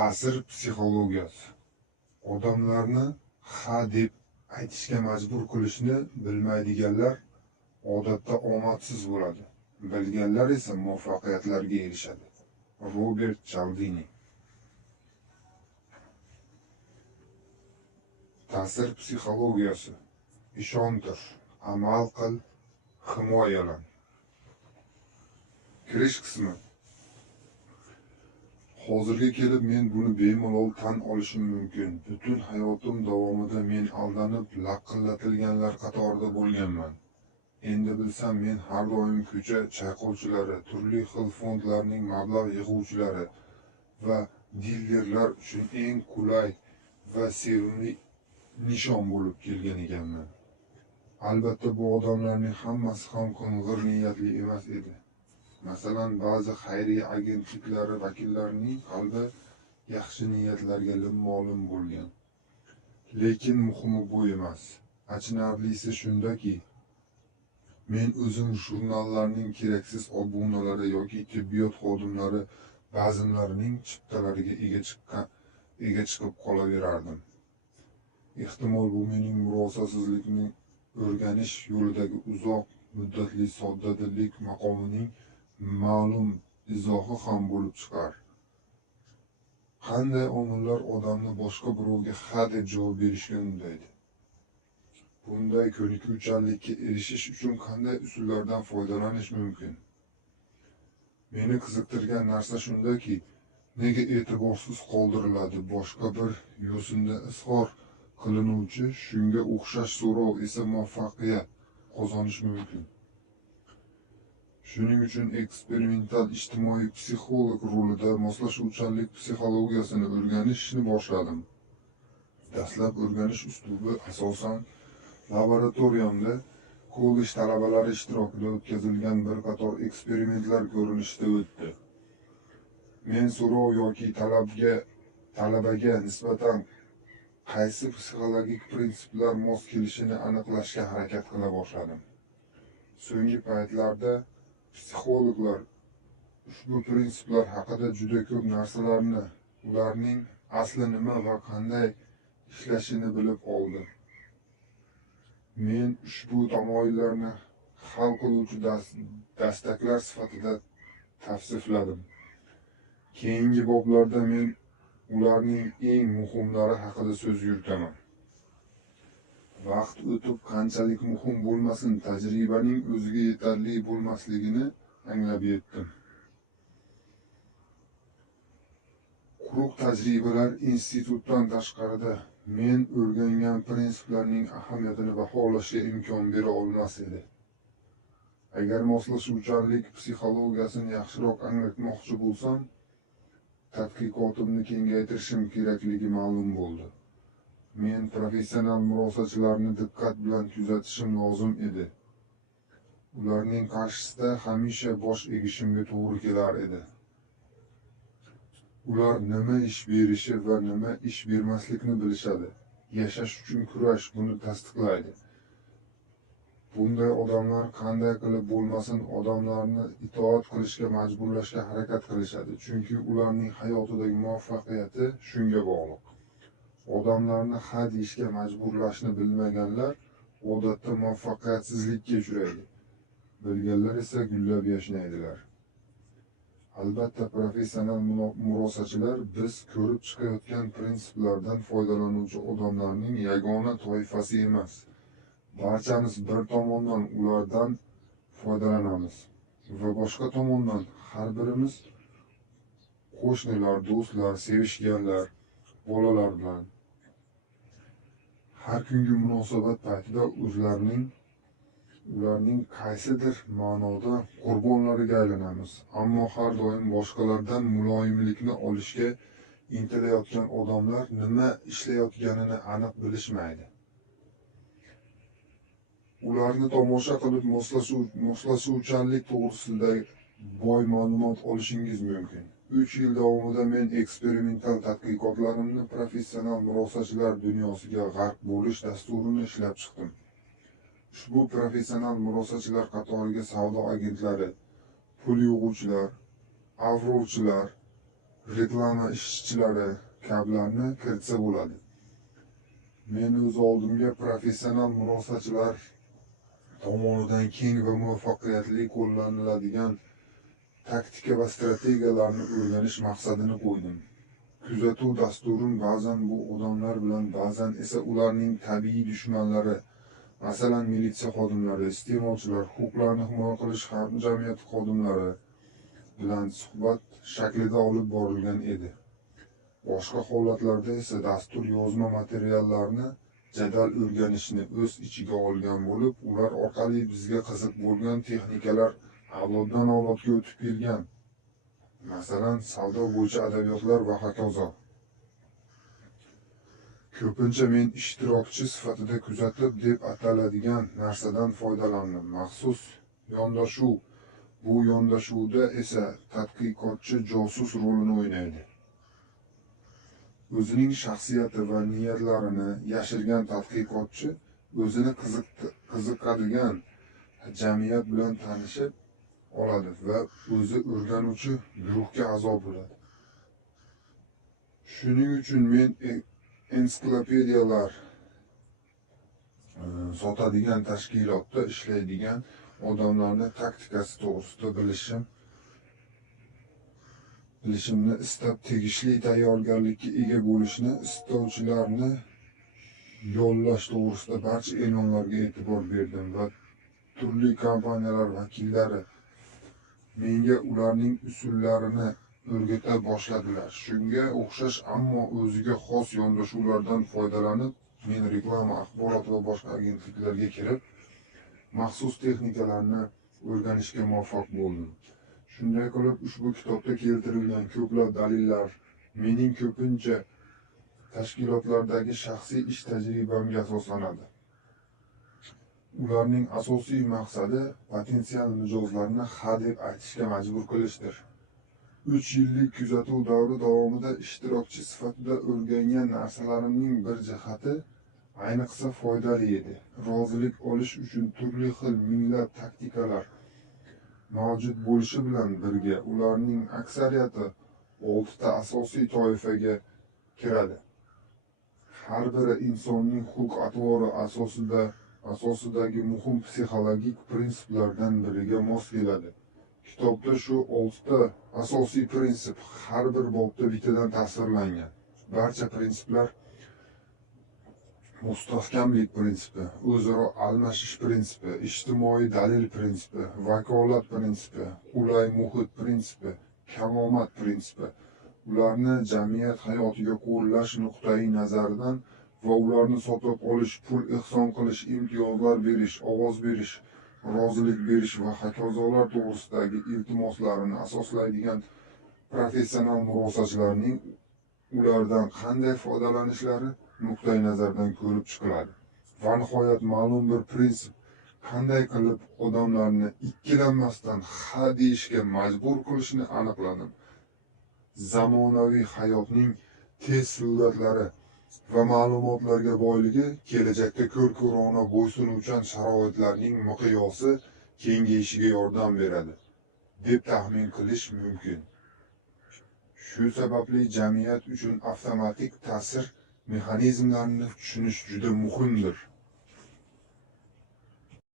Ta'sir psixologiyasi. Odamlarni ha deb aytishga majbur qilishni bilmaydiganlar odatda omadsiz bo'ladi. Bilganlar esa muvaffaqiyatlarga erishadi. Robert Cialdini. Ta'sir psixologiyasi. Ishontir, amal qil, himoyalan. Kirish qismi. Hozirga kelib men buni bemalol tan olishim mumkin. Butun hayotim davomida men aldanib, laqqillatilganlar qatorida bo'lganman. Endi bilsam men har doim ko'cha chayqovchilari, turli xil fondlarning mablag' yig'uvchilari va dillerlar uchun eng qulay va sevimli nishon bo'lib kelgan ekanman. Albatta bu odamlarning hammasi ham qing'ir niyatli emas edi. Masalan, ba'zi xayriya agentliklari vakillarining qalbi yaxshi niyatlarga lim-molim bo'lgan. Lekin muhimi bu emas. Achinarlisi shundaki, men o'zim jurnallarning keraksiz obunalari yoki tibbiyot xodimlari ba'zilarining chiptalariga ega chiqib qolaverardim. Ehtimol bu mening murosasizlikni o'rganish yo'lidagi uzoq muddatli soddadillik maqomining ma'lum izohi ham bo'lib chiqar. Qanday omillar odamni boshqa birovga ha deb javob berishga undaydi? Bunday ko'nikuvchanlikka erishish uchun qanday usullardan foydalanish mumkin? Meni qiziqtirgan narsa shundaki, nega e'tiborsiz qoldiriladi boshqa bir yo'sinda izhor qilinuvchi shunga o'xshash so'rov esa muvaffaqiyat qozonish mumkin. Shuning uchun eksperimental ijtimoiy psixolog rolida moslashuvchanlik psixologiyasini o'rganishni boshladim. Dastlab o'rganish uslubi asosan laboratoriyamda kollej talabalari ishtirokida o'tkazilgan bir qator eksperimentlar ko'rinishida o'tdi. Men so'rov yoki talabaga nisbatan qaysi psixologik prinsiplar mos kelishini aniqlashga harakat qila boshladim. So'nggi paytlarda psixologlar ushbu prinsiplar haqida juda ko'p narsalarni, ularning asli nima va qanday ishlashini bilib oldi. Men ushbu tamoyillarni hal qiluvchi dastaklar sifatida tavsifladim. Keyingi boblarda men ularning eng muhimlari haqida so'z yuritaman. Vaqt o'tib qanchalik muhim bo'lmasin, tajribaning o'ziga yetarli bo'lmasligini anglab yetdim. Quruq tajribalar institutdan tashqarida men o'rgangan prinsiplarning ahamiyatini baholashga imkon bera olmas edi. Agar moslashuvchanlik psixologiyasini yaxshiroq anglatmoqchi bo'lsam, tadqiqotimni kengaytirishim kerakligi ma'lum bo'ldi. Men professional murosachilarni diqqat bilan kuzatishim lozim edi. Ularning qarshisida hamisha bosh egishimga to'g'ri kelar edi. Ular nima ish berishi va nima ish bermaslikni bilishadi. Yashash uchun kurash buni tasdiqlaydi. Bunday odamlar qanday qilib bo'lmasin odamlarni itoat qilishga majburlashga harakat qilishadi. Chunki ularning hayotidagi muvaffaqiyati shunga bog'liq. Odamlarni ha deyishga majburlashni bilmaganlar odatda muvaffaqiyatsizlikka uchraydi. Bilganlar esa gullab yashnaydilar. Albatta, professional murosachilar biz ko'rib chiqayotgan prinsiplardan foydalanuvchi odamlarning yagona toifasi emas. Barchamiz bir tomondan ulardan foydalanamiz va boshqa tomondan har birimiz qo'shnilar, do'stlar, sevishganlar, bolalar bilan har kungi munosabat paytida ularning qaysidir ma'noda qurbonlariga aylanamiz. Ammo har doim boshqalardan muloyimlikni olishga intilayotgan odamlar nima ishlayotganini aniq bilishmaydi. Ularni tomosha qilib moslashuvchanlik to'g'risida boy ma'lumot olishingiz mumkin. 3 yil davomida men eksperimental tadqiqotlarimni professional murosachilar dunyosiga g'arq bo'lish dasturini ishlab chiqdim. Ushbu professional murosachilar qatoriga savdo agentlari, pul yig'uvchilar, avrovchilar, reklama ishchilari kabilarni kiritsa bo'ladi. Men o'z oldimga professional murosachilar tomonidan keng va muvaffaqiyatli qo'llaniladigan taktika va strategiyalarni o'rganish maqsadini qo'ydim. Kuzatuv dasturim ba'zan bu odamlar bilan, ba'zan esa ularning tabiiy dushmanlari, masalan militsiya xodimlari, iste'molchilar, huquqlarni himoya qilish hamjamiyati xodimlari bilan suhbat shaklida olib borilgan edi. Boshqa holatlarda esa dastur yozma materiallarni jadal o'rganishni o'z ichiga olgan bo'lib, ular orqali bizga qiziq bo'lgan texnikalar avloddan avlodga o'tib kelgan. Masalan, savdo bo'yicha adabiyotlar va hokazo. Ko'pincha men ishtirokchi sifatida kuzatuv deb ataladigan narsadan foydalandim. Maxsus yondashuv. Bu yondashuvda esa tadqiqotchi josus rolini o'ynaydi. O'zining shaxsiyati va niyatlarini yashirgan tadqiqotchi o'zini qiziqadigan jamiyat bilan tanishib oladi va o'zi o'rganuvchi guruhga a'zo bo'ladi. Shuning uchun men ensiklopediyalar sotadigan tashkilotda ishlaydigan odamlarni taktikasi to'g'risida bilishimni istab, tegishli tayyorgarlikka ega bo'lishni istovchilarni yollash to'g'risida barcha e'lonlarga e'tibor berdim va turli kompaniyalar vakillari menga ularning usullarini o'rgata boshladilar. Shunga o'xshash, ammo o'ziga xos yondashuvlardan foydalanib, men reklama, axborot va boshqa agentliklarga kirib, maxsus texnikalarni o'rganishga muvaffaq bo'ldim. Shunday qilib, ushbu kitobda keltirilgan ko'plab dalillar mening ko'pincha tashkilotlardagi shaxsiy ish tajribamga asoslanadi. Ularning asosiy maqsadi potensial mijozlarni ha deb aytishga majbur qilishdir. 3 yillik kuzatuv davri davomida ishtirokchi sifatida o'rgangan narsalarimning bir jihati ayniqsa foydali edi. Rozilik olish uchun turli xil minglab taktikalar mavjud bo'lishi bilan birga, ularning aksariyati 6 ta asosiy toifaga kiradi. Har biri insonning xulq-atvori asosidagi muhim psixologik prinsiplardan biriga mos keladi. Kitobda shu 6 ta asosiy prinsip har bir bobda bittadan tasvirlangan. Barcha prinsiplar mustahkamlik prinsipi, o'zaro almashish prinsipi, ijtimoiy dalil prinsipi, vakolat prinsipi, qulay muhit prinsipi, kamomad prinsipi, ularni jamiyat hayotiga qo'llash nuqtai nazaridan va ularni sotib olish, pul ehson qilish, imtiyozlar berish, ovoz berish, rozilik berish va hokazolar to'g'risidagi iltimoslarini asoslaydigan professional murosachilarning ulardan qanday foydalanishlari nuqtai nazardan ko'rib chiqiladi. Va nihoyat ma'lum bir prinsip qanday qilib odamlarni ikkilanmasdan ha deyishga majbur qilishni aniqladim. Zamonaviy hayotning tez sur'atlari va ma'lumotlarga boyligi kelajakda ko'r-ko'rona bo'ysunuvchan sharoitlarning miqyosi kengayishiga yordam beradi deb taxmin qilish mumkin. Shu sababli jamiyat uchun avtomatik ta'sir mexanizmlarini tushunish juda muhimdir.